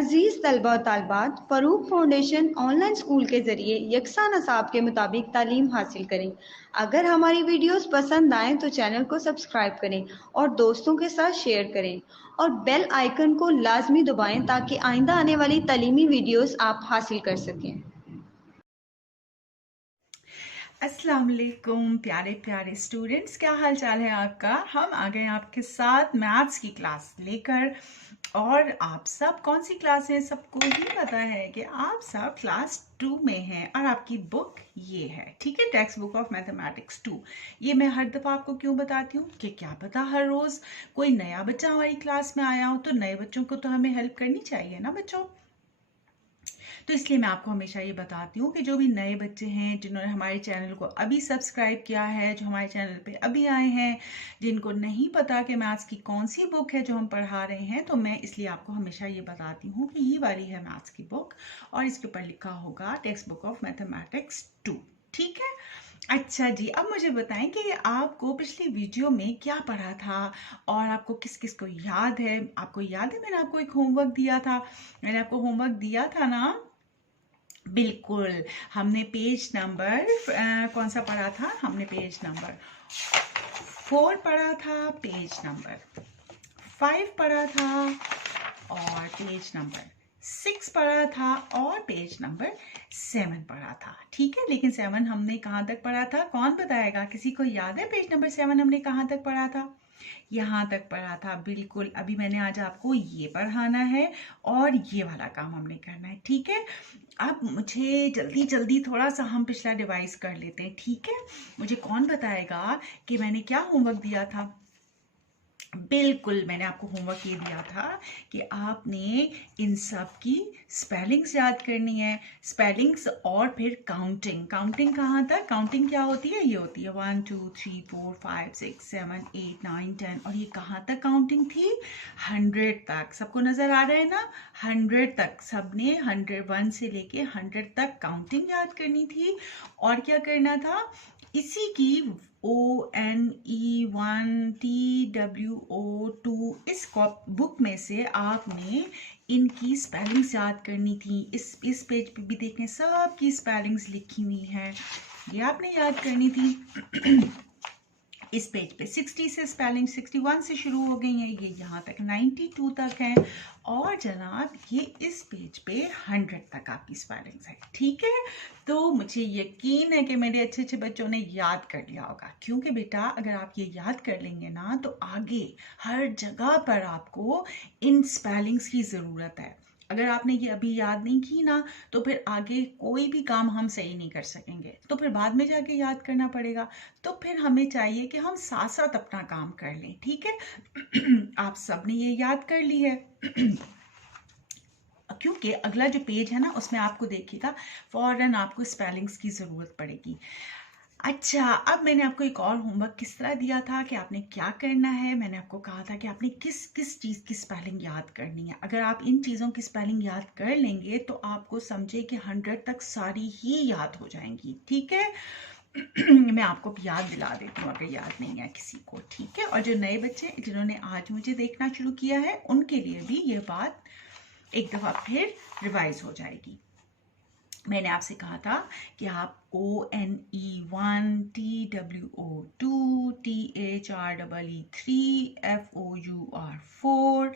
अजीज तलबा और तालबात, Farooq foundation online school के जरिए यकसा नसाब के मुताबिक तालीम हासिल करें। अगर हमारी वीडियोस पसंद आएँ तो चैनल को सब्सक्राइब करें और दोस्तों के साथ शेयर करें और बेल आइकन को लाजमी दबाएं ताकि आइंदा आने वाली तालीमी वीडियोस आप हासिल कर सकें। अस्सलाम वालेकुम प्यारे प्यारे स्टूडेंट्स, क्या हाल चाल है आपका। हम आ गए आपके साथ मैथ्स की क्लास लेकर। और आप सब कौन सी क्लास है, सबको ही पता है कि आप सब क्लास 2 में हैं और आपकी बुक ये है, ठीक है, टेक्स्ट बुक ऑफ मैथमेटिक्स 2। ये मैं हर दफ़ा आपको क्यों बताती हूँ कि क्या पता हर रोज़ कोई नया बच्चा हमारी क्लास में आया हो, तो नए बच्चों को तो हमें हेल्प करनी चाहिए ना बच्चों। तो इसलिए मैं आपको हमेशा ये बताती हूँ कि जो भी नए बच्चे हैं, जिन्होंने हमारे चैनल को अभी सब्सक्राइब किया है, जो हमारे चैनल पे अभी आए हैं, जिनको नहीं पता कि मैथ्स की कौन सी बुक है जो हम पढ़ा रहे हैं, तो मैं इसलिए आपको हमेशा ये बताती हूँ कि ये वाली है मैथ्स की बुक और इसके ऊपर लिखा होगा टेक्स्ट बुक ऑफ मैथमेटिक्स 2, ठीक है। अच्छा जी, अब मुझे बताएं कि आपको पिछली वीडियो में क्या पढ़ा था और आपको किस किस को याद है। आपको याद है मैंने आपको एक होमवर्क दिया था, मैंने आपको होमवर्क दिया था ना। बिल्कुल, हमने पेज नंबर कौन सा पढ़ा था, हमने पेज नंबर 4 पढ़ा था, पेज नंबर 5 पढ़ा था और पेज नंबर 6 पढ़ा था और पेज नंबर 7 पढ़ा था, ठीक है। लेकिन 7 हमने कहाँ तक पढ़ा था, कौन बताएगा, किसी को याद है पेज नंबर 7 हमने कहाँ तक पढ़ा था? यहाँ तक पढ़ा था, बिल्कुल। अभी मैंने आज आपको ये पढ़ाना है और ये वाला काम हमने करना है, ठीक है। अब मुझे जल्दी जल्दी थोड़ा सा हम पिछला रिवाइज कर लेते हैं, ठीक है। मुझे कौन बताएगा कि मैंने क्या होमवर्क दिया था? बिल्कुल, मैंने आपको होमवर्क ये दिया था कि आपने इन सब की स्पेलिंग्स याद करनी है, स्पेलिंग्स और फिर काउंटिंग। काउंटिंग कहाँ तक, काउंटिंग क्या होती है, ये होती है 1 2 3 4 5 6 7 8 9 10, और ये कहाँ तक काउंटिंग थी, 100 तक। सबको नजर आ रहा है ना, 100 तक सबने 101 से लेके 100 तक काउंटिंग याद करनी थी। और क्या करना था, इसी की ONE1TWO2 इस बुक में से आपने इनकी स्पेलिंग्स याद करनी थी। इस पेज पे भी देखें, सबकी स्पेलिंग्स लिखी हुई हैं, ये आपने याद करनी थी। इस पेज पे 60 से स्पेलिंग 61 से शुरू हो गई है, ये यहाँ तक 92 तक है, और जनाब ये इस पेज पे 100 तक आपकी स्पेलिंग्स है, ठीक है। तो मुझे यकीन है कि मेरे अच्छे अच्छे बच्चों ने याद कर लिया होगा, क्योंकि बेटा अगर आप ये याद कर लेंगे ना तो आगे हर जगह पर आपको इन स्पेलिंग्स की ज़रूरत है। अगर आपने ये अभी याद नहीं की ना तो फिर आगे कोई भी काम हम सही नहीं कर सकेंगे, तो फिर बाद में जाके याद करना पड़ेगा। तो फिर हमें चाहिए कि हम साथ साथ अपना काम कर लें, ठीक है। आप सबने ये याद कर ली है। क्योंकि अगला जो पेज है ना उसमें आपको देखिएगा फौरन आपको स्पेलिंग्स की ज़रूरत पड़ेगी। अच्छा, अब मैंने आपको एक और होमवर्क किस तरह दिया था कि आपने क्या करना है। मैंने आपको कहा था कि आपने किस किस चीज़ की स्पेलिंग याद करनी है। अगर आप इन चीज़ों की स्पेलिंग याद कर लेंगे तो आपको समझे कि 100 तक सारी ही याद हो जाएंगी, ठीक है। मैं आपको याद दिला देती हूँ अगर याद नहीं है किसी को, ठीक है। और जो नए बच्चे जिन्होंने आज मुझे देखना शुरू किया है उनके लिए भी ये बात एक दफ़ा फिर रिवाइज हो जाएगी। मैंने आपसे कहा था कि आप ONE1TWO2 THREE3FOUR4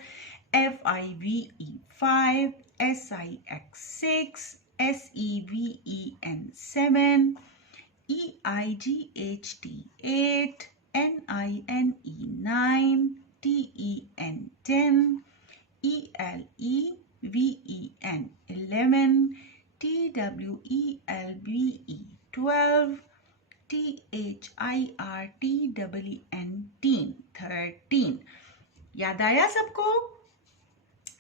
FIVE5 SIX6 SEVEN7 EIGHT8 NINE9 TEN10 ELEVEN TWELVE THIRTEN 13। याद आया सबको?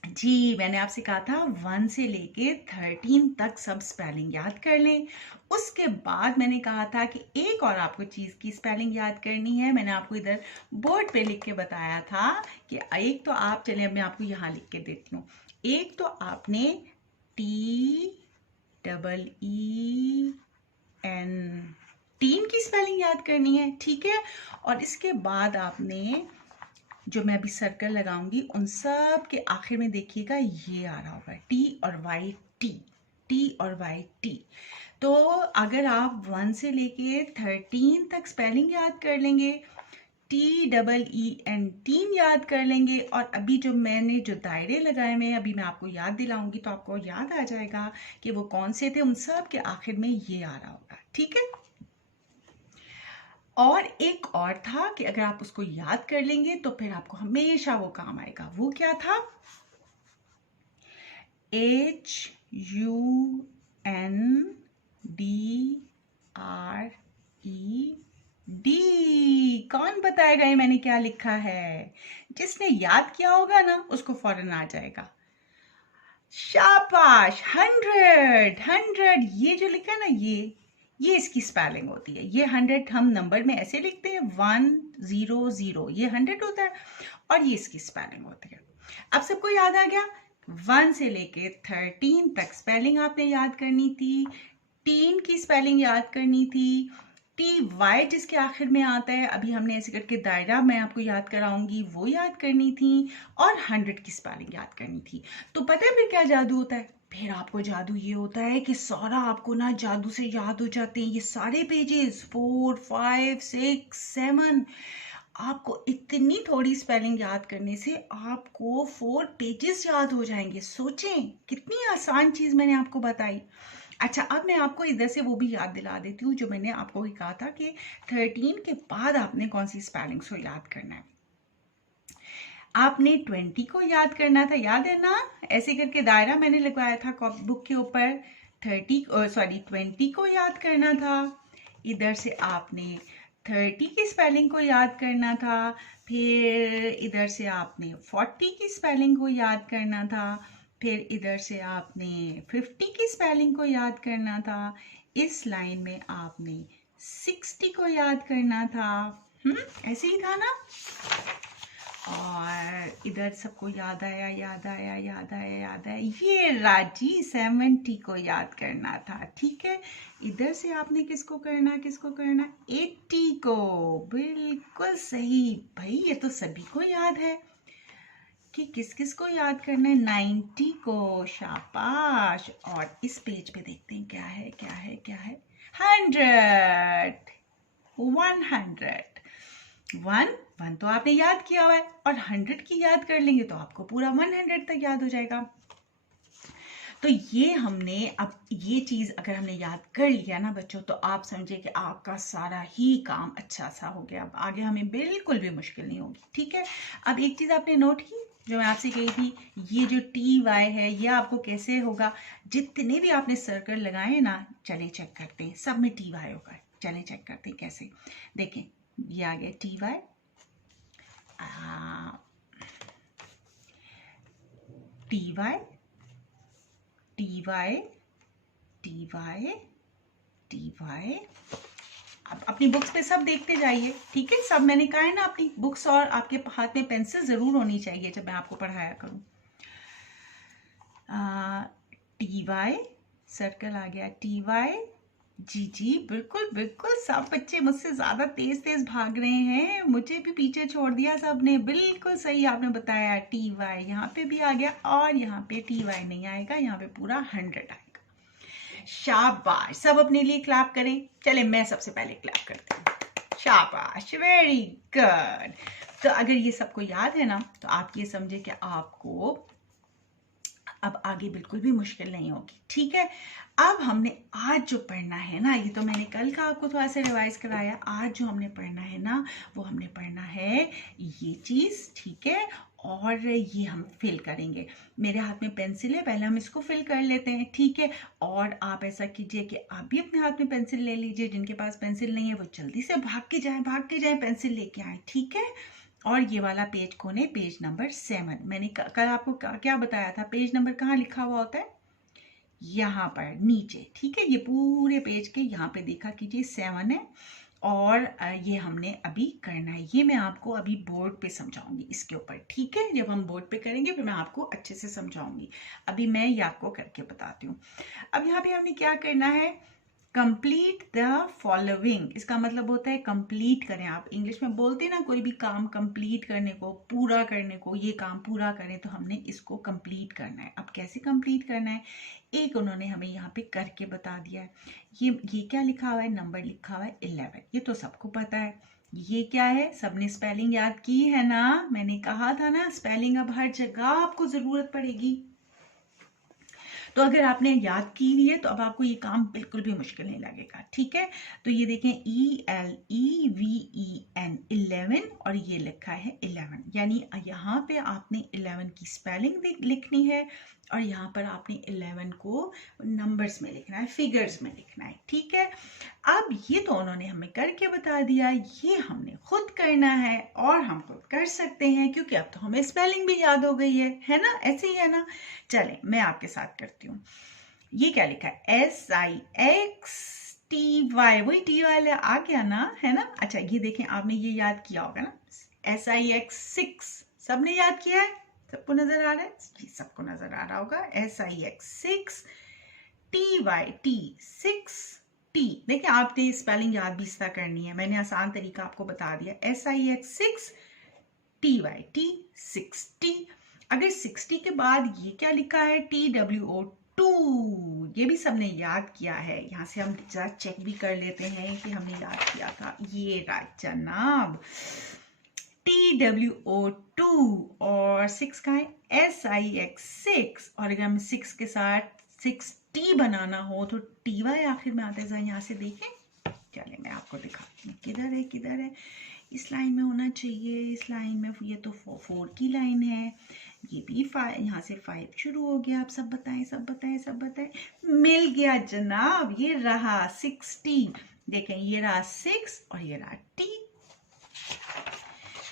जी, मैंने आपसे कहा था 1 से लेके 13 तक सब स्पेलिंग याद कर लें। उसके बाद मैंने कहा था कि एक और आपको चीज़ की स्पेलिंग याद करनी है। मैंने आपको इधर बोर्ड पे लिख के बताया था कि एक तो आप, चलिए अब मैं आपको यहाँ लिख के देती हूँ। एक तो आपने TEEN की स्पेलिंग याद करनी है, ठीक है। और इसके बाद आपने जो मैं अभी सर्कल लगाऊंगी उन सब के आखिर में देखिएगा ये आ रहा होगा टी और वाई टी, टी और वाई टी। तो अगर आप 1 से लेके 13 तक स्पेलिंग याद कर लेंगे, TEEN याद कर लेंगे, और अभी जो मैंने जो दायरे लगाए हुए हैं अभी मैं आपको याद दिलाऊंगी तो आपको याद आ जाएगा कि वो कौन से थे। उन सब के आखिर में ये आ रहा होगा, ठीक है। और एक और था कि अगर आप उसको याद कर लेंगे तो फिर आपको हमेशा वो काम आएगा। वो क्या था? HUNDRED। कौन बताएगा ये मैंने क्या लिखा है? जिसने याद किया होगा ना उसको फौरन आ जाएगा। शाबाश, 100। ये जो लिखा है ना ये इसकी स्पेलिंग होती है। ये 100 हम नंबर में ऐसे लिखते हैं 100, ये 100 होता है और ये इसकी स्पेलिंग होती है। अब सबको याद आ गया? 1 से लेके 13 तक स्पेलिंग आपने याद करनी थी, टीन की स्पेलिंग याद करनी थी, TY जिसके आखिर में आता है अभी हमने ऐसे करके दायरा मैं आपको याद कराऊंगी वो याद करनी थी, और 100 की स्पेलिंग याद करनी थी। तो पता है फिर क्या जादू होता है? फिर आपको जादू ये होता है कि सारा आपको ना जादू से याद हो जाते हैं ये सारे पेजेस, 4, 5, 6, 7। आपको इतनी थोड़ी स्पेलिंग याद करने से आपको 4 पेजेस याद हो जाएंगे। सोचें कितनी आसान चीज मैंने आपको बताई। अच्छा, अब मैं आपको इधर से वो भी याद दिला देती हूँ जो मैंने आपको भी कहा था कि 13 के बाद आपने कौन सी स्पेलिंग्स को याद करना है। आपने 20 को याद करना था, याद है ना? ऐसे करके दायरा मैंने लगवाया था बुक के ऊपर। 20 को याद करना था। इधर से आपने 30 की स्पेलिंग को याद करना था। फिर इधर से आपने 40 की स्पेलिंग को याद करना था। फिर इधर से आपने 50 की स्पेलिंग को याद करना था। इस लाइन में आपने 60 को याद करना था। ऐसे ही था ना? और इधर सबको याद आया, ये राजी 70 को याद करना था, ठीक है। इधर से आपने किसको करना 80 को। बिल्कुल सही भाई, ये तो सभी को याद है कि किस किस को याद करना है। 90 को, शाबाश। और इस पेज पे देखते हैं क्या है 100 1 तो आपने याद किया हुआ है, और 100 की याद कर लेंगे तो आपको पूरा 100 तक याद हो जाएगा। तो ये हमने, अब ये चीज अगर हमने याद कर लिया ना बच्चों, तो आप समझे कि आपका सारा ही काम अच्छा सा हो गया। अब आगे हमें बिल्कुल भी मुश्किल नहीं होगी, ठीक है। अब एक चीज आपने नोट की जो मैं आपसे कही थी, ये जो TY है ये आपको कैसे होगा? जितने भी आपने सर्कल लगाए हैं ना, चले चेक करते हैं, सब में TY होगा। चले चेक करते हैं कैसे। देखें, ये आ गया TY, TY, TY, TY, TY। अब अपनी बुक्स पे सब देखते जाइए, ठीक है। सब मैंने कहा है ना, अपनी बुक्स और आपके हाथ में पेंसिल जरूर होनी चाहिए जब मैं आपको पढ़ाया करूं। TY सर्कल आ गया, TY। जी बिल्कुल बिल्कुल, सब बच्चे मुझसे ज्यादा तेज तेज भाग रहे हैं, मुझे भी पीछे छोड़ दिया सबने। बिल्कुल सही आपने बताया, TY यहाँ पे भी आ गया, और यहाँ पे TY नहीं आएगा, यहाँ पे पूरा 100 आएगा। शाबाश, सब अपने लिए क्लैप करें। चले मैं सबसे पहले क्लैप करती हूँ। शाबाश, वेरी गुड। तो अगर ये सबको याद है ना, तो आप ये समझे कि आपको अब आगे बिल्कुल भी मुश्किल नहीं होगी, ठीक है। अब हमने आज जो पढ़ना है ना, ये तो मैंने कल का आपको थोड़ा सा रिवाइज कराया। आज जो हमने पढ़ना है ना, वो हमने पढ़ना है ये चीज, ठीक है। और ये हम फिल करेंगे। मेरे हाथ में पेंसिल है, पहले हम इसको फिल कर लेते हैं, ठीक है। और आप ऐसा कीजिए कि आप भी अपने हाथ में पेंसिल ले लीजिए। जिनके पास पेंसिल नहीं है वो जल्दी से भाग के जाए पेंसिल लेके आए, ठीक है। और ये वाला पेज कौन है? Page number 7। मैंने कल आपको क्या बताया था? पेज नंबर कहाँ लिखा हुआ होता है? यहाँ पर नीचे, ठीक है। ये पूरे पेज के यहाँ पे देखा कीजिए 7 है, और ये हमने अभी करना है। ये मैं आपको अभी बोर्ड पे समझाऊंगी इसके ऊपर, ठीक है। जब हम बोर्ड पे करेंगे फिर मैं आपको अच्छे से समझाऊंगी। अभी मैं ये आपको करके बताती हूँ। अब यहाँ पे हमने क्या करना है, कंप्लीट द फॉलोइंग, इसका मतलब होता है कंप्लीट करें। आप इंग्लिश में बोलते हैं ना कोई भी काम कंप्लीट करने को, पूरा करने को, ये काम पूरा करें, तो हमने इसको कंप्लीट करना है। अब कैसे कंप्लीट करना है, एक उन्होंने हमें यहाँ पे करके बता दिया है। ये क्या लिखा हुआ है, नंबर लिखा हुआ है 11, ये तो सबको पता है। ये क्या है, सबने स्पेलिंग याद की है ना, मैंने कहा था ना स्पेलिंग अब हर जगह आपको जरूरत पड़ेगी। तो अगर आपने याद की हुई है तो अब आपको ये काम बिल्कुल भी मुश्किल नहीं लगेगा, ठीक है। तो ये देखें ELEVEN 11 और ये लिखा है 11, यानी यहाँ पे आपने 11 की स्पेलिंग लिखनी है और यहाँ पर आपने 11 को नंबर्स में लिखना है, फिगर्स में लिखना है, ठीक है। अब ये तो उन्होंने हमें करके बता दिया, ये हमने खुद करना है और हम खुद कर सकते हैं क्योंकि अब तो हमें स्पेलिंग भी याद हो गई है ना, ऐसे ही है ना। चलें मैं आपके साथ करती हूँ। ये क्या लिखा है, SIXTY, वही टी वाले आ गया ना, है ना। अच्छा ये देखें, आपने ये याद किया होगा ना, SIX6, सबने याद किया है, सबको नजर आ रहा है जी, सबको नजर आ रहा होगा। SIX6 TY6T, देखिए आपने स्पेलिंग याद भी इसका करनी है, मैंने आसान तरीका आपको बता दिया। SIX6 TYT6T। अगर 60 के बाद ये क्या लिखा है, TWO2, ये भी सबने याद किया है। यहाँ से हम जरा चेक भी कर लेते हैं कि हमने याद किया था, ये राइट जनाब, TWO2 और 6 का है SIX6, और अगर हम 6 के साथ 6T बनाना हो तो TY आखिर में आता है, जरा यहाँ से देखें, चले मैं आपको दिखाती हूँ, किधर है, इस लाइन में होना चाहिए, इस लाइन में, ये तो 4 की लाइन है, ये भी 5, यहाँ से 5 शुरू हो गया। आप सब बताएं, मिल गया जनाब, ये रहा 60, देखें ये रहा 6 और ये रहा T।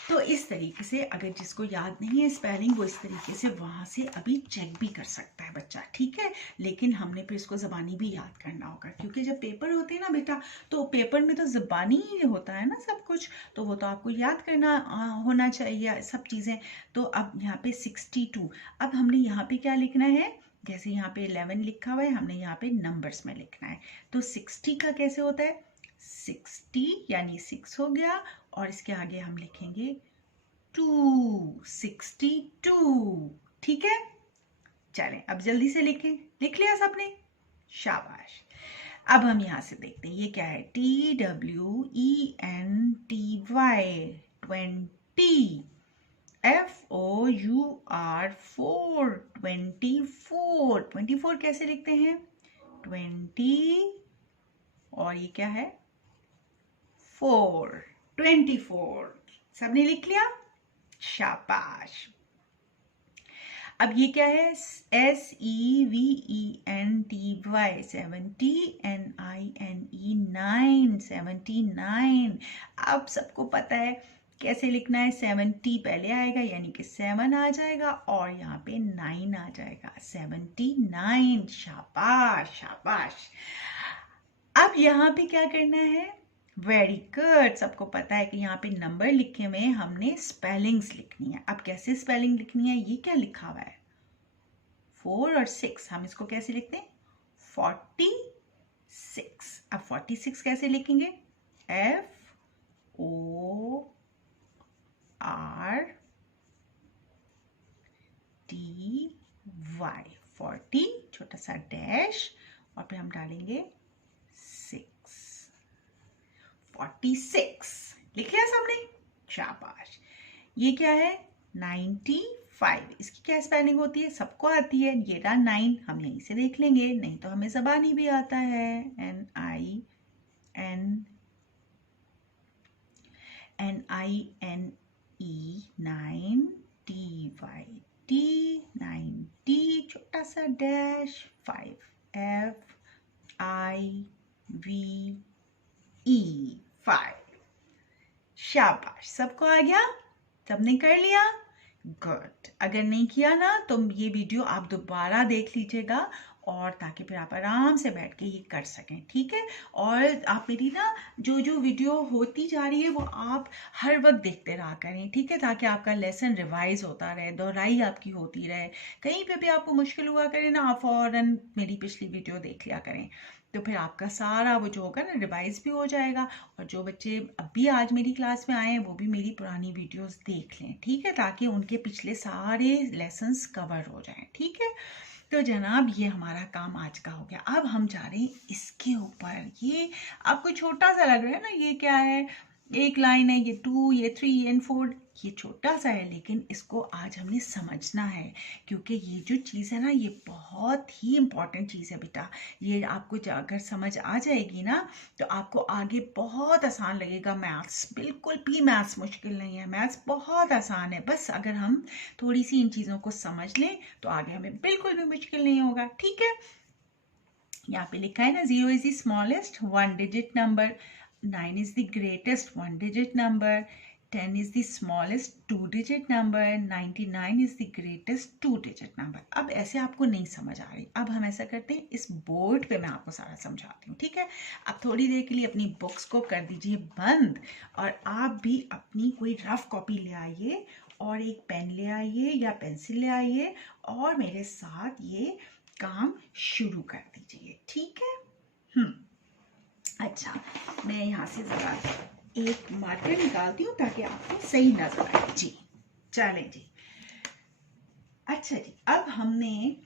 तो इस तरीके से अगर जिसको याद नहीं है स्पेलिंग, वो इस तरीके से वहां से अभी चेक भी कर सकता है बच्चा, ठीक है। लेकिन हमने फिर इसको ज़बानी भी याद करना होगा, क्योंकि जब पेपर होते हैं ना बेटा, तो पेपर में तो ज़बानी ही होता है ना सब कुछ, तो वो तो आपको याद करना होना चाहिए सब चीज़ें। तो अब यहाँ पे 62, अब हमने यहाँ पे क्या लिखना है, जैसे यहाँ पे 11 लिखा हुआ है, हमने यहाँ पे नंबर्स में लिखना है। तो 60 का कैसे होता है, 60 यानी 6 हो गया, और इसके आगे हम लिखेंगे 262, ठीक है। चलें अब जल्दी से लिखें, लिख लिया सबने, शाबाश। अब हम यहां से देखते हैं ये क्या है, TWENTY 20, FOUR 24, 24 कैसे लिखते हैं, 20 और ये क्या है 4, 24, सबने लिख लिया, शाबाश। अब ये क्या है, SEVENTY 70, NINE 9, 79। अब सबको पता है कैसे लिखना है, 70 पहले आएगा यानी कि 7 आ जाएगा और यहाँ पे 9 आ जाएगा, 79, शाबाश। अब यहाँ पे क्या करना है, वेरी गुड, सबको पता है कि यहाँ पे नंबर लिखे में हमने स्पेलिंग्स लिखनी है। अब कैसे स्पेलिंग लिखनी है, ये क्या लिखा हुआ है 4 और 6, हम इसको कैसे लिखते हैं 46। अब 46 कैसे लिखेंगे, FORTY, 40, छोटा सा डैश और फिर हम डालेंगे 46, लिख लिया सबने, शाबाश। ये क्या है 95, इसकी क्या स्पेलिंग होती है, सबको आती है, ये रहा 9, हम यहीं से देख लेंगे, नहीं तो हमें ज़बानी भी आता है, NINE 90, छोटा सा डैश 5, FIVE 5, शाबाश, सबको आ गया, सबने कर लिया, गुड। अगर नहीं किया ना तो ये वीडियो आप दोबारा देख लीजिएगा, और ताकि फिर आप आराम से बैठ के ये कर सकें, ठीक है। और आप मेरी ना जो वीडियो होती जा रही है वो आप हर वक्त देखते रहा करें, ठीक है, ताकि आपका लेसन रिवाइज होता रहे, दोहराई आपकी होती रहे, कहीं पे भी आपको मुश्किल हुआ करे ना, आप फौरन मेरी पिछली वीडियो देख लिया करें, तो फिर आपका सारा वो जो होगा ना रिवाइज भी हो जाएगा, और जो बच्चे अभी आज मेरी क्लास में आए हैं वो भी मेरी पुरानी वीडियोस देख लें, ठीक है, ताकि उनके पिछले सारे लेसन्स कवर हो जाएं, ठीक है। तो जनाब ये हमारा काम आज का हो गया। अब हम जा रहे हैं इसके ऊपर। ये आपको छोटा सा लग रहा है ना, ये क्या है, एक लाइन है, ये 2, ये 3 एंड 4, ये छोटा सा है, लेकिन इसको आज हमने समझना है, क्योंकि ये जो चीज़ है ना ये बहुत ही इम्पॉर्टेंट चीज़ है बेटा। ये आपको अगर समझ आ जाएगी ना तो आपको आगे बहुत आसान लगेगा मैथ्स। बिल्कुल भी मैथ्स मुश्किल नहीं है, मैथ्स बहुत आसान है। बस अगर हम थोड़ी सी इन चीज़ों को समझ लें तो आगे हमें बिल्कुल भी मुश्किल नहीं होगा, ठीक है। यहाँ पे लिखा है ना, 0 is the smallest 1 digit number, 9 is the greatest 1 digit number, 10 is the smallest 2 digit number, 99 is the greatest 2 digit number। अब ऐसे आपको नहीं समझ आ रही, अब हम ऐसा करते हैं, इस बोर्ड पे मैं आपको सारा समझाती हूँ, ठीक है। अब थोड़ी देर के लिए अपनी बुक्स को कर दीजिए बंद, और आप भी अपनी कोई रफ कॉपी ले आइए, और एक पेन ले आइए या पेंसिल ले आइए, और मेरे साथ ये काम शुरू कर दीजिए, ठीक है। अच्छा, मैं यहाँ से ज़रा एक मार्कर निकालती हूँ ताकि आपको सही नजर आए। जी चलें जी। अच्छा जी, अब हमने,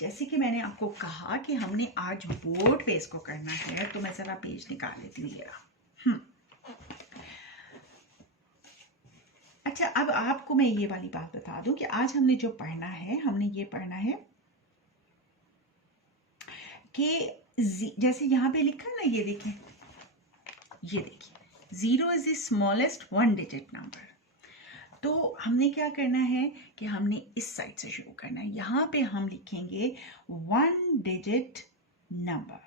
जैसे कि मैंने आपको कहा कि हमने आज बोर्ड पे इसको करना है, तो मैं ज़रा पेज निकाल लेती हूँ ये। अच्छा, अब आपको मैं ये वाली बात बता दूं कि आज हमने जो पढ़ना है, हमने ये पढ़ना है कि जैसे यहाँ पे लिखा है ना, ये देखिए, ये देखिए, 0 is the smallest 1 digit number. तो हमने क्या करना है कि हमने इस साइड से शुरू करना है। यहाँ पे हम लिखेंगे 1 डिजिट नंबर,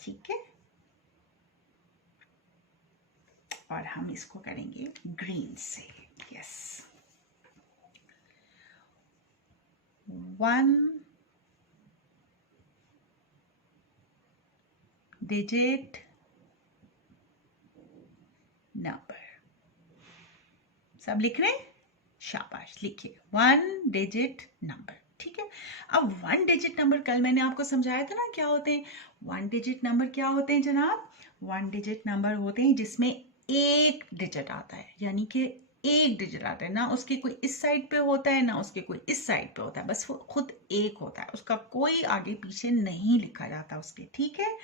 ठीक है, और हम इसको करेंगे ग्रीन से। Yes, 1 digit number. सब लिख रहे हैं? शाबाश, लिखिए 1 डिजिट नंबर, ठीक है। अब 1 डिजिट नंबर कल मैंने आपको समझाया था ना क्या होते हैं। 1 डिजिट नंबर क्या होते हैं जनाब? 1 डिजिट नंबर होते हैं जिसमें एक डिजिट आता है, यानी कि एक डिजिट आता है, ना उसके कोई इस साइड पे होता है ना उसके कोई इस साइड पे होता है, बस वो खुद एक होता है, उसका कोई आगे पीछे नहीं लिखा जाता उसके, ठीक है।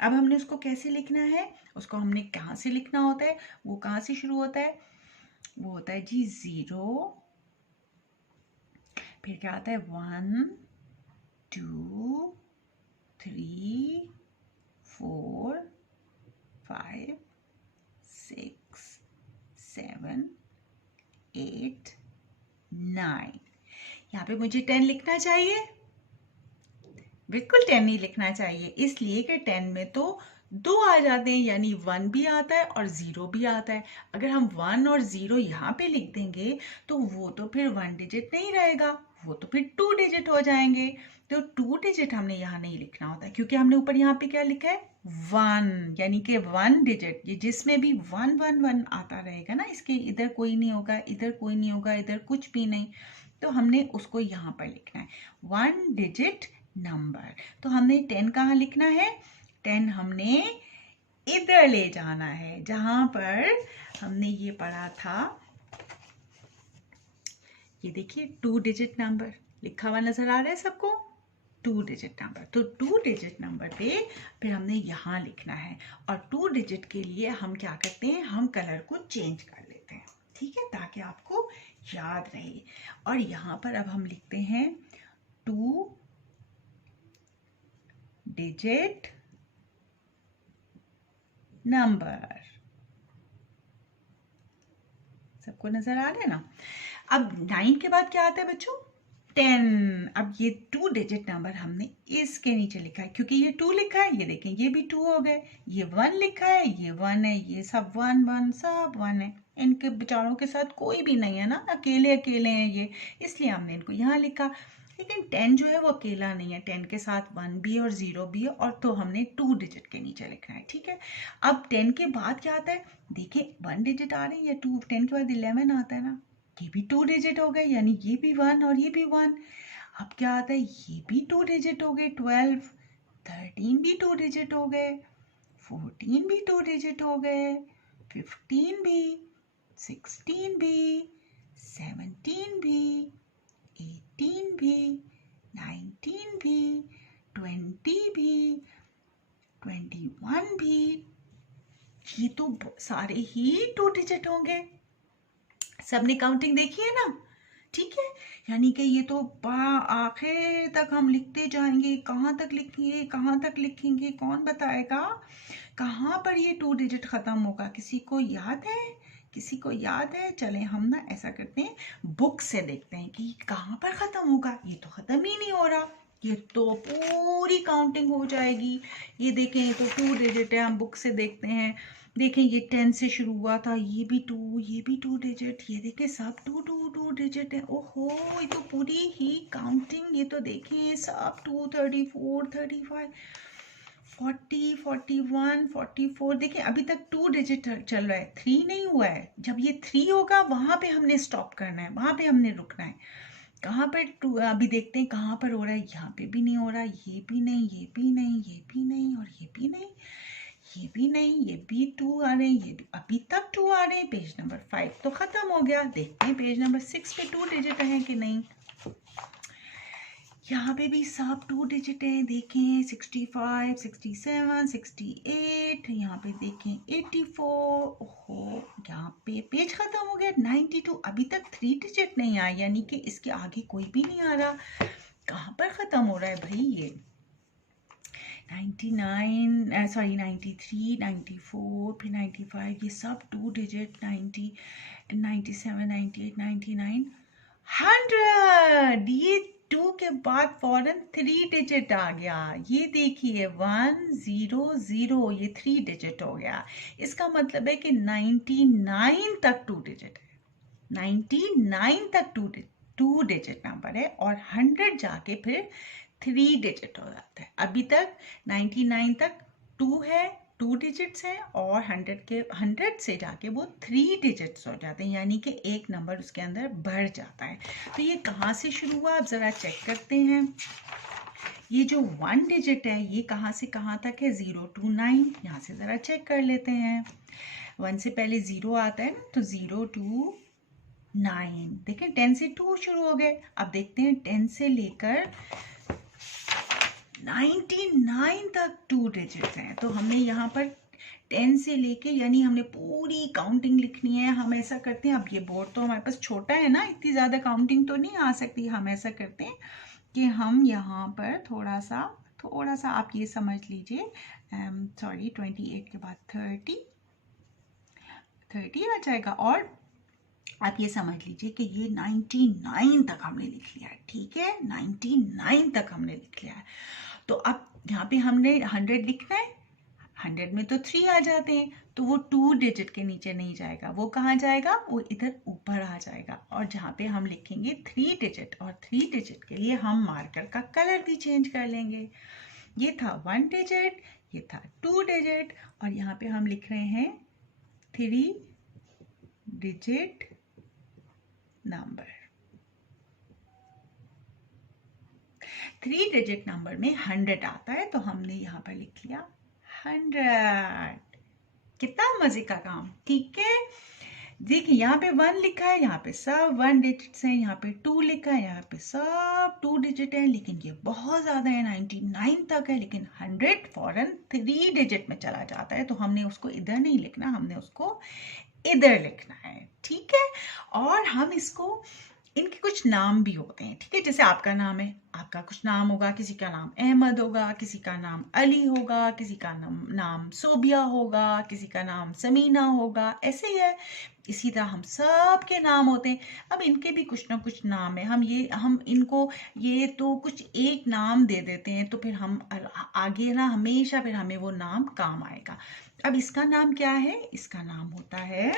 अब हमने उसको कैसे लिखना है, उसको हमने कहाँ से लिखना होता है, वो कहाँ से शुरू होता है, वो होता है जी 0, फिर क्या आता है 1 2 3 4 5 6 7 8 9। यहाँ पे मुझे 10 लिखना चाहिए? बिल्कुल 10 नहीं लिखना चाहिए, इसलिए कि 10 में तो 2 आ जाते हैं, यानी 1 भी आता है और 0 भी आता है। अगर हम 1 और 0 यहाँ पे लिख देंगे तो वो तो फिर 1 डिजिट नहीं रहेगा, वो तो फिर 2 डिजिट हो जाएंगे। तो 2 डिजिट हमने यहाँ नहीं लिखना होता, क्योंकि हमने ऊपर यहाँ पे क्या लिखा है 1, यानी कि 1 डिजिट, ये जिसमें भी 1 1 1 आता रहेगा ना, इसके इधर कोई नहीं होगा, इधर कोई नहीं होगा, इधर कुछ भी नहीं, तो हमने उसको यहाँ पर लिखना है 1 डिजिट नंबर। तो हमने 10 कहाँ लिखना है? 10 हमने इधर ले जाना है, जहां पर हमने ये पढ़ा था, ये देखिए 2 डिजिट नंबर लिखा हुआ नजर आ रहा है सबको, 2 डिजिट नंबर। तो 2 डिजिट नंबर पे फिर हमने यहाँ लिखना है, और 2 डिजिट के लिए हम क्या करते हैं, हम कलर को चेंज कर लेते हैं, ठीक है, ताकि आपको याद रहे। और यहाँ पर अब हम लिखते हैं 2 डिजिट नंबर। सबको नजर आ रहा है ना? अब 9 के बाद क्या आता है बच्चों? 10। अब ये 2 डिजिट नंबर हमने इसके नीचे लिखा है, क्योंकि ये 2 लिखा है, ये देखें ये भी 2 हो गए, ये 1 लिखा है, ये 1 है, ये सब 1 1 सब 1 है, इनके बेचारों के साथ कोई भी नहीं है ना, अकेले अकेले हैं ये, इसलिए हमने इनको यहाँ लिखा। लेकिन 10 जो है वो अकेला नहीं है, 10 के साथ 1 भी है और 0 भी है, और तो हमने 2 डिजिट के नीचे लिखना है, ठीक है। अब 10 के बाद क्या आता है, देखिए 1 डिजिट आ रही है, 2, 10 के बाद 11 आता है ना, ये भी 2 डिजिट हो गए, यानी ये भी 1 और ये भी 1। अब क्या आता है, ये भी 2 डिजिट हो गए 12, 13 भी 2 डिजिट हो गए, 14 भी 2 डिजिट हो गए, 15 भी, 16 भी, 17 भी, 18 भी, 19 भी, 20 भी, 21 भी। ये तो सारे ही 2 डिजिट होंगे। सबने काउंटिंग देखी है ना? ठीक है, यानी कि ये तो आखिर तक हम लिखते जाएंगे। कहाँ तक लिखेंगे, कहाँ तक लिखेंगे, कौन बताएगा कहाँ पर ये 2 डिजिट खत्म होगा? किसी को याद है? किसी को याद है? चले हम ना ऐसा करते हैं, बुक से देखते हैं कि कहाँ पर खत्म होगा। ये तो खत्म ही नहीं हो रहा, ये तो पूरी काउंटिंग हो जाएगी। ये देखें, ये तो 2 डिजिट है, हम बुक से देखते हैं। देखें, ये 10 से शुरू हुआ था, ये भी 2, ये भी 2 डिजिट, ये देखें सब 2 डिजिट है। ओहो, ये तो पूरी ही काउंटिंग, ये तो देखें सब 2, 34, 35, 40, 41, 44। देखिए अभी तक 2 डिजिट चल रहा है, 3 नहीं हुआ है। जब ये 3 होगा वहां पे हमने स्टॉप करना है, वहां पे हमने रुकना है। कहाँ पर अभी देखते हैं कहाँ पर हो रहा है। यहाँ पे भी नहीं हो रहा, ये भी नहीं, ये भी नहीं, ये भी नहीं, और ये भी नहीं, ये भी नहीं, ये भी 2 आ रहे हैं, ये भी अभी तक 2 आ रहे हैं। पेज नंबर 5 तो खत्म हो गया। देखते हैं पेज नंबर 6 पे 2 डिजिट है कि नहीं। यहाँ पे भी सब 2 डिजिट हैं। देखें 65, 67, 68, यहाँ पे देखें 84। ओहो, यहाँ पे पेज खत्म हो गया। 92 अभी तक 3 डिजिट नहीं आया, यानी कि इसके आगे कोई भी नहीं आ रहा। कहाँ पर खत्म हो रहा है भाई ये? 93, 94, फिर 95, ये सब 2 डिजिट। 90, 97, 98, 99, 100। ये 2 के बाद फौरन 3 डिजिट आ गया। ये देखिए 1, 0, 0, ये 3 डिजिट हो गया। इसका मतलब है कि 99 तक 2 डिजिट है। 99 तक 2 डिजिट नंबर है, और 100 जाके फिर 3 डिजिट हो जाता है। अभी तक 99 तक 2 है, 2 डिजिट्स हैं, और 100 से जाके वो 3 डिजिट्स हो जाते हैं, यानी कि एक नंबर उसके अंदर बढ़ जाता है। तो ये कहाँ से शुरू हुआ, आप ज़रा चेक करते हैं। ये जो 1 डिजिट है ये कहाँ से कहाँ तक है? 0 to 9। यहाँ से ज़रा चेक कर लेते हैं। 1 से पहले 0 आता है ना, तो 0 to 9। देखें 10 से 2 शुरू हो गए। अब देखते हैं 10 से लेकर 99 तक 2 डिजिट हैं। तो हमने यहाँ पर 10 से लेके, यानी हमने पूरी काउंटिंग लिखनी है। हम ऐसा करते हैं, अब ये बोर्ड तो हमारे पास छोटा है ना, इतनी ज़्यादा काउंटिंग तो नहीं आ सकती। हम ऐसा करते हैं कि हम यहाँ पर थोड़ा सा आप ये समझ लीजिए, सॉरी 28 के बाद 30 आ जाएगा, और आप ये समझ लीजिए कि ये 99 तक हमने लिख लिया है। ठीक है, 99 तक हमने लिख लिया है। तो अब यहाँ पे हमने 100 लिखना है। 100 में तो 3 आ जाते हैं, तो वो 2 डिजिट के नीचे नहीं जाएगा। वो कहाँ जाएगा? वो इधर ऊपर आ जाएगा। और जहाँ पे हम लिखेंगे 3 डिजिट, और 3 डिजिट के लिए हम मार्कर का कलर भी चेंज कर लेंगे। ये था 1 डिजिट, ये था 2 डिजिट, और यहाँ पे हम लिख रहे हैं 3 डिजिट नंबर। 3 डिजिट नंबर में 100 आता है, तो हमने यहाँ पर लिख लिया 100। कितना मजे का काम। ठीक है, देखिए यहाँ पे 1 लिखा है, यहाँ पे सब 1 डिजिट्स हैं। यहाँ पे 2 लिखा है, यहाँ पे सब 2 डिजिट है, लेकिन ये बहुत ज्यादा है, 99 तक है। लेकिन 100 फौरन 3 डिजिट में चला जाता है, तो हमने उसको इधर नहीं लिखना, हमने उसको इधर लिखना है। ठीक है, और हम इसको, इनके कुछ नाम भी होते हैं। ठीक है, जैसे आपका नाम है, आपका कुछ नाम होगा, किसी का नाम अहमद होगा, किसी का नाम अली होगा, किसी का नाम सोबिया होगा, किसी का नाम समीना होगा, ऐसे ही है। इसी तरह हम सब के नाम होते हैं। अब इनके भी कुछ ना कुछ नाम है। हम इनको ये तो कुछ एक नाम दे देते हैं, तो फिर हम आगे ना हमेशा फिर हमें वो नाम काम आएगा। अब इसका नाम क्या है? इसका नाम होता है,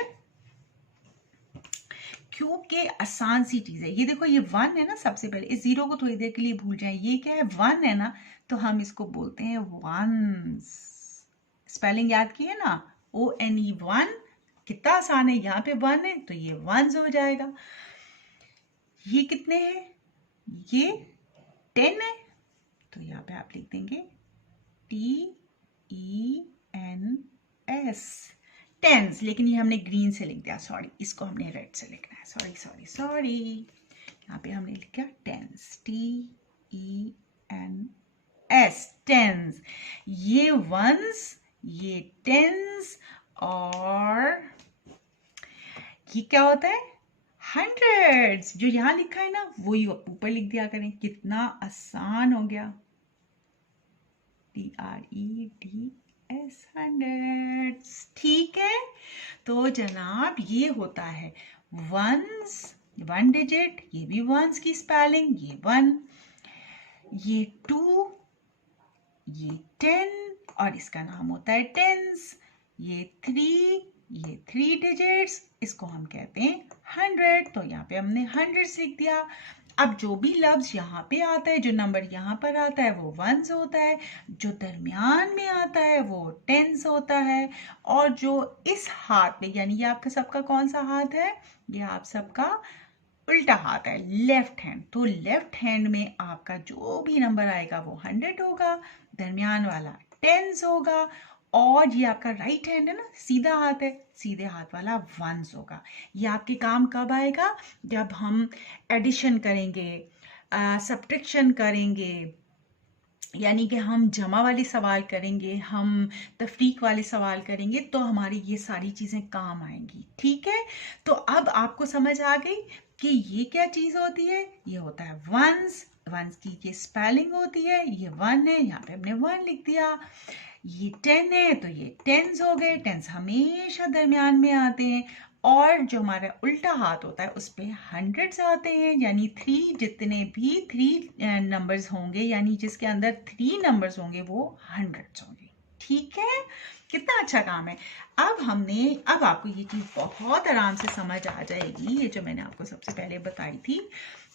क्योंकि आसान सी चीज है। ये देखो, ये 1 है ना, सबसे पहले इस 0 को थोड़ी देर के लिए भूल जाए। ये क्या है? 1 है ना, तो हम इसको बोलते हैं वंस। स्पेलिंग याद की है ना, ONE 1। कितना आसान है। यहाँ पे 1 है, तो ये वंस हो जाएगा। ये कितने हैं? ये 10 है, तो यहाँ पे आप लिख देंगे TENS, टेंस, लेकिन ये हमने ग्रीन से लिख दिया, सॉरी, इसको हमने रेड से लिखना है, सॉरी सॉरी सॉरी। यहाँ पे हमने लिखा टेंस, TENS, टेंस। ये वंस, ये टेंस, और ये क्या होता है, हंड्रेड्स। जो यहाँ लिखा है ना वही ऊपर लिख दिया करें, कितना आसान हो गया। TREDS, hundreds. ठीक है, तो जनाब ये होता है वंस, 1 डिजिट, ये भी वंस की स्पेलिंग, ये 1, ये 2, ये 10, और इसका नाम होता है टेंस। ये 3, ये 3 डिजिट्स, इसको हम कहते हैं 100। तो यहाँ पे हमने 100 लिख दिया। अब जो भी लफ्ज यहाँ पे आता है, जो नंबर यहाँ पर आता है वो वंस होता है, जो दरमियान में आता है वो टेंस होता है, और जो इस हाथ में, यानी ये आपका सबका कौन सा हाथ है, ये आप सबका उल्टा हाथ है, लेफ्ट हैंड। तो लेफ्ट हैंड में आपका जो भी नंबर आएगा वो 100 होगा, दरमियान वाला टेंस होगा, और ये आपका राइट हैंड है ना, सीधा हाथ है, सीधे हाथ वाला वंस होगा। ये आपके काम कब आएगा, जब हम एडिशन करेंगे, सब्ट्रैक्शन करेंगे, यानी कि हम जमा वाले सवाल करेंगे, हम तफरीक वाले सवाल करेंगे, तो हमारी ये सारी चीज़ें काम आएंगी। ठीक है, तो अब आपको समझ आ गई कि ये क्या चीज़ होती है। ये होता है वंस, वंस की ये स्पेलिंग होती है, ये 1 है, यहाँ पे हमने 1 लिख दिया। ये 10 है तो ये टेंस हो गए, टेंस हमेशा दरमियान में आते हैं, और जो हमारा उल्टा हाथ होता है उस पर हंड्रेड्स आते हैं, यानी 3, जितने भी 3 नंबर्स होंगे, यानी जिसके अंदर 3 नंबर्स होंगे वो हंड्रेड्स होंगे। ठीक है, कितना अच्छा काम है। अब आपको ये चीज़ बहुत आराम से समझ आ जाएगी, ये जो मैंने आपको सबसे पहले बताई थी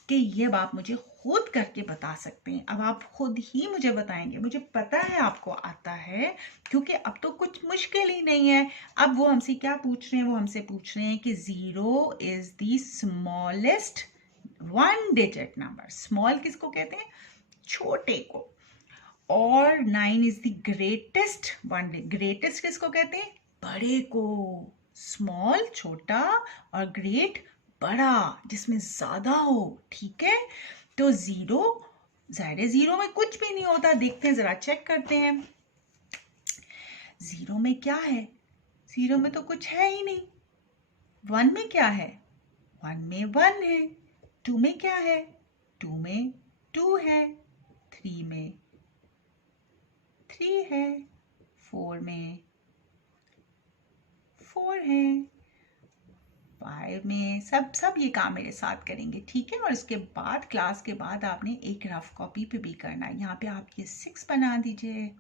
कि ये आप मुझे खुद करके बता सकते हैं। अब आप खुद ही मुझे बताएंगे, मुझे पता है आपको आता है, क्योंकि अब तो कुछ मुश्किल ही नहीं है। अब वो हमसे क्या पूछ रहे हैं, वो हमसे पूछ रहे हैं कि 0 is the smallest 1 digit number. Small किसको कहते हैं, छोटे को, और 9 इज द ग्रेटेस्ट 1, ग्रेटेस्ट किसको कहते हैं, बड़े को। स्मॉल छोटा, और ग्रेट बड़ा, जिसमें ज्यादा हो। ठीक है, तो 0, जाहिर है 0 में कुछ भी नहीं होता, देखते हैं जरा, चेक करते हैं 0 में क्या है। 0 में तो कुछ है ही नहीं। 1 में क्या है, 1 में 1 है। 2 में क्या है, 2 में 2 है। 3 में 3 है। 4 में 4 है। 5 में सब ये काम मेरे साथ करेंगे। ठीक है, और इसके बाद क्लास के बाद आपने एक रफ कॉपी पे भी करना है। यहाँ पे आप ये 6 बना दीजिए,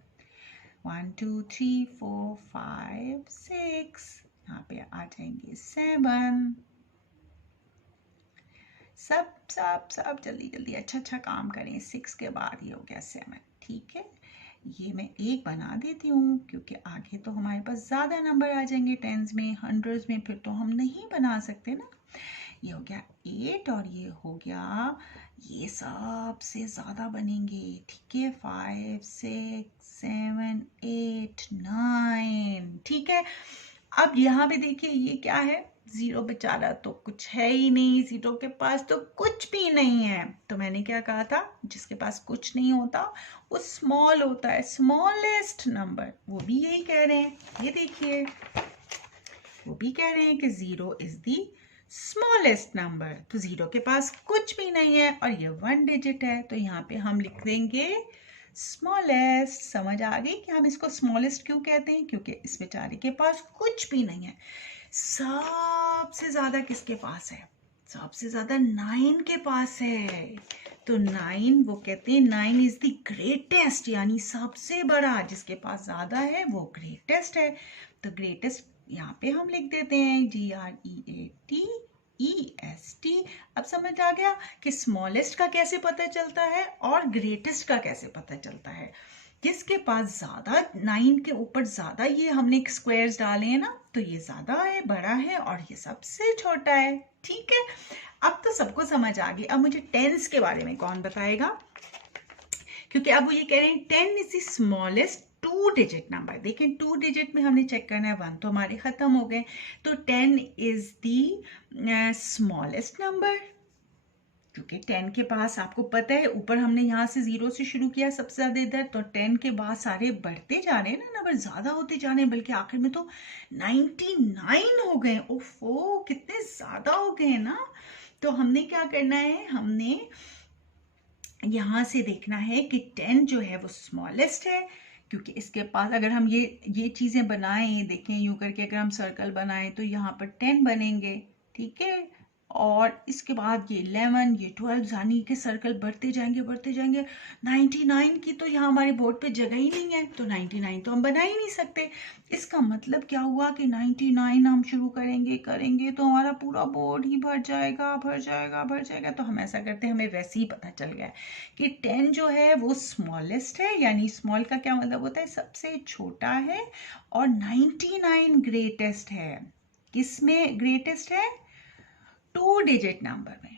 1 2 3 4 5 6, यहाँ पे आ जाएंगे 7। सब जल्दी जल्दी अच्छा काम करें। 6 के बाद ये हो गया 7। ठीक है, ये मैं 1 बना देती हूँ, क्योंकि आगे तो हमारे पास ज़्यादा नंबर आ जाएंगे, टेंस में, हंड्रेड्स में, फिर तो हम नहीं बना सकते ना। ये हो गया 8, और ये हो गया, ये सबसे ज़्यादा बनेंगे। ठीक है, 5 6 7 8 9। ठीक है, अब यहाँ पे देखिए ये क्या है, 0 बेचारा तो कुछ है ही नहीं, 0 के पास तो कुछ भी नहीं है। तो मैंने क्या कहा था, जिसके पास कुछ नहीं होता वो स्मॉल होता है, स्मॉलेस्ट नंबर। वो भी यही कह रहे हैं, ये देखिए वो भी कह रहे हैं कि 0 इज दी स्मॉलेस्ट नंबर। तो 0 के पास कुछ भी नहीं है, और ये 1 डिजिट है, तो यहाँ पे हम लिख देंगे स्मॉलेस्ट। समझ आ गई कि हम इसको स्मॉलेस्ट क्यों कहते हैं, क्योंकि इस बेचारे के पास कुछ भी नहीं है। सबसे ज्यादा किसके पास है, सबसे ज्यादा 9 के पास है। तो 9, वो कहते हैं 9 इज द ग्रेटेस्ट, यानी सबसे बड़ा, जिसके पास ज्यादा है वो ग्रेटेस्ट है। तो ग्रेटेस्ट यहाँ पे हम लिख देते हैं GREATEST। अब समझ आ गया कि स्मॉलेस्ट का कैसे पता चलता है और ग्रेटेस्ट का कैसे पता चलता है। जिसके पास ज्यादा, 9 के ऊपर ज्यादा ये हमने स्क्वायर्स डाले हैं ना, तो ये ज्यादा है, बड़ा है, और ये सबसे छोटा है। ठीक है, अब तो सबको समझ आ गई। अब मुझे टेंस के बारे में कौन बताएगा। क्योंकि अब वो ये कह रहे हैं 10 is the smallest 2 digit number. देखें 2 डिजिट में हमने चेक करना है, 1 तो हमारे खत्म हो गए, तो 10 इज द स्मॉलेस्ट नंबर, क्योंकि 10 के पास आपको पता है ऊपर हमने यहाँ से 0 से शुरू किया सबसे ज्यादा इधर, तो 10 के बाद सारे बढ़ते जा रहे हैं ना, नंबर ज्यादा होते जा रहे हैं, बल्कि आखिर में तो 99 हो गए। ओफो, कितने ज्यादा हो गए ना। तो हमने क्या करना है, हमने यहाँ से देखना है कि 10 जो है वो स्मॉलेस्ट है, क्योंकि इसके पास अगर हम ये चीजें बनाएं, देखें यूं करके अगर हम सर्कल बनाएं तो यहाँ पर 10 बनेंगे, ठीक है, और इसके बाद ये 11, ये 12, यानी कि सर्कल बढ़ते जाएंगे 99 की तो यहाँ हमारे बोर्ड पे जगह ही नहीं है, तो 99 तो हम बना ही नहीं सकते। इसका मतलब क्या हुआ कि 99 हम शुरू करेंगे तो हमारा पूरा बोर्ड ही भर जाएगा। तो हम ऐसा करते हैं, हमें वैसे ही पता चल गया कि 10 जो है वो स्मॉलेस्ट है, यानी स्मॉल का क्या मतलब होता है, सबसे छोटा है, और 99 ग्रेटेस्ट है। किसमें ग्रेटेस्ट है? 2 डिजिट नंबर में।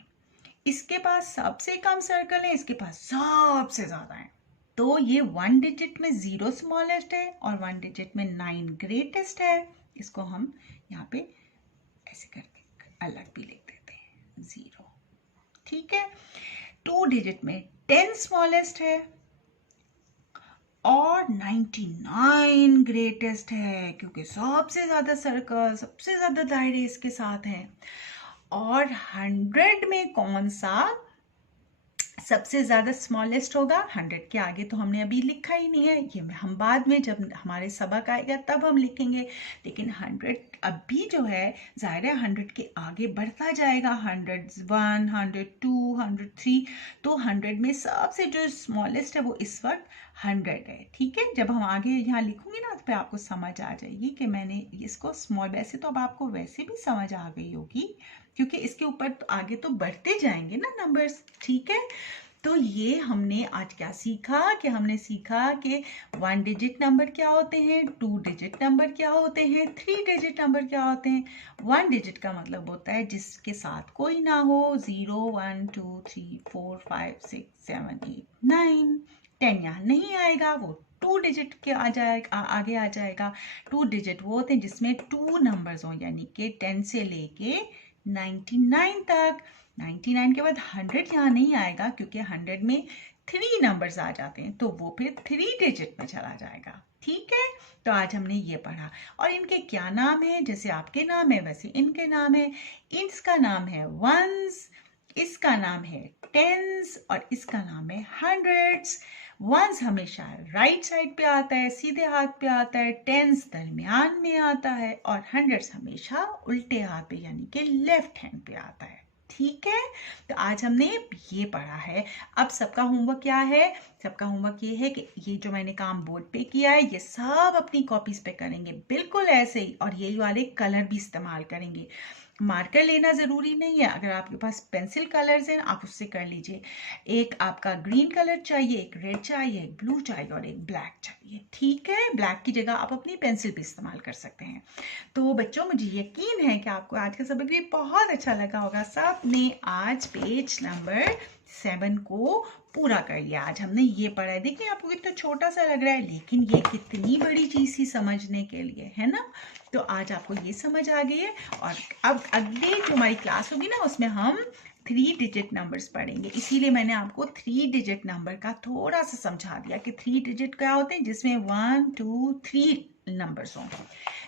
इसके पास सबसे कम सर्कल है, इसके पास सबसे ज्यादा है, तो ये 1 डिजिट में 0 स्मॉलेस्ट है और 1 डिजिट में 9 ग्रेटेस्ट है। इसको हम यहाँ पे ऐसे करके अलग भी लिख देते हैं, 0, ठीक है। 2 डिजिट में 10 स्मॉलेस्ट है और 99 ग्रेटेस्ट है, क्योंकि सबसे ज्यादा सर्कल, सबसे ज्यादा दायरे इसके साथ हैं। और 100 में कौन सा सबसे ज्यादा स्मॉलेस्ट होगा? 100 के आगे तो हमने अभी लिखा ही नहीं है, ये हम बाद में जब हमारे सबक आएगा तब हम लिखेंगे, लेकिन 100 अभी जो है जाहिर है 100 के आगे बढ़ता जाएगा, 101, 102, 103, तो 100 में सबसे जो स्मॉलेस्ट है वो इस वक्त 100 है, ठीक है। जब हम आगे यहाँ लिखूंगी ना तो आपको समझ आ जाएगी कि मैंने इसको स्मॉल, वैसे तो अब आपको वैसे भी समझ आ गई होगी, क्योंकि इसके ऊपर तो आगे तो बढ़ते जाएंगे ना नंबर्स, ठीक है। तो ये हमने आज क्या सीखा कि हमने सीखा कि 1 डिजिट नंबर क्या होते हैं, 2 डिजिट नंबर क्या होते हैं, 3 डिजिट नंबर क्या होते हैं। 1 डिजिट का मतलब होता है जिसके साथ कोई ना हो, 0, 1, 2, 3, 4, 5, 6, 7, 8, 9, 10 यहाँ नहीं आएगा, वो 2 डिजिट के आगे आ जाएगा। 2 डिजिट वो होते हैं जिसमें 2 नंबर्स हो, यानी कि 10 से लेके 99 तक। 99 के बाद 100 यहाँ नहीं आएगा, क्योंकि 100 में 3 नंबर्स आ जाते हैं, तो वो फिर 3 डिजिट में चला जाएगा, ठीक है। तो आज हमने ये पढ़ा, और इनके क्या नाम है, जैसे आपके नाम है वैसे इनके नाम है। इसका नाम है वंस, इसका नाम है टेंस, और इसका नाम है हंड्रेड्स। वंस हमेशा राइट साइड पे आता है, सीधे हाथ पे आता है, टेंस दरमियान में आता है, और हंड्रेड्स हमेशा उल्टे हाथ पे यानी कि लेफ्ट हैंड पे आता है, ठीक है। तो आज हमने ये पढ़ा है। अब सबका होमवर्क क्या है? सबका होमवर्क ये है कि ये जो मैंने काम बोर्ड पे किया है ये सब अपनी कॉपीज पे करेंगे, बिल्कुल ऐसे ही, और यही वाले कलर भी इस्तेमाल करेंगे। मार्कर लेना जरूरी नहीं है, अगर आपके पास पेंसिल कलर्स हैं आप उससे कर लीजिए। एक आपका ग्रीन कलर चाहिए, एक रेड चाहिए, एक ब्लू चाहिए और एक ब्लैक चाहिए, ठीक है। ब्लैक की जगह आप अपनी पेंसिल भी इस्तेमाल कर सकते हैं। तो बच्चों मुझे यकीन है कि आपको आज का सबक भी बहुत अच्छा लगा होगा। सब ने आज पेज नंबर 7 को पूरा कर लिया। आज हमने ये पढ़ा है, देखिए आपको कितना छोटा सा लग रहा है, लेकिन ये कितनी बड़ी चीज थी समझने के लिए, है ना। तो आज आपको ये समझ आ गई है, और अब अगली जो हमारी क्लास होगी ना उसमें हम 3 डिजिट नंबर्स पढ़ेंगे। इसीलिए मैंने आपको 3 डिजिट नंबर का थोड़ा सा समझा दिया कि 3 डिजिट क्या होते हैं, जिसमें 1, 2, 3 नंबर्स हों।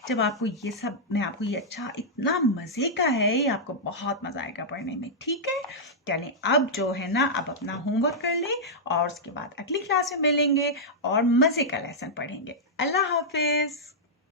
जब आपको ये सब, मैं आपको ये अच्छा इतना मजे का है, ये आपको बहुत मजा आएगा पढ़ने में, ठीक है। चलें अब जो है ना, अब अपना होमवर्क कर लें, और उसके बाद अगली क्लास में मिलेंगे और मजे का लेसन पढ़ेंगे। अल्लाह हाफिज।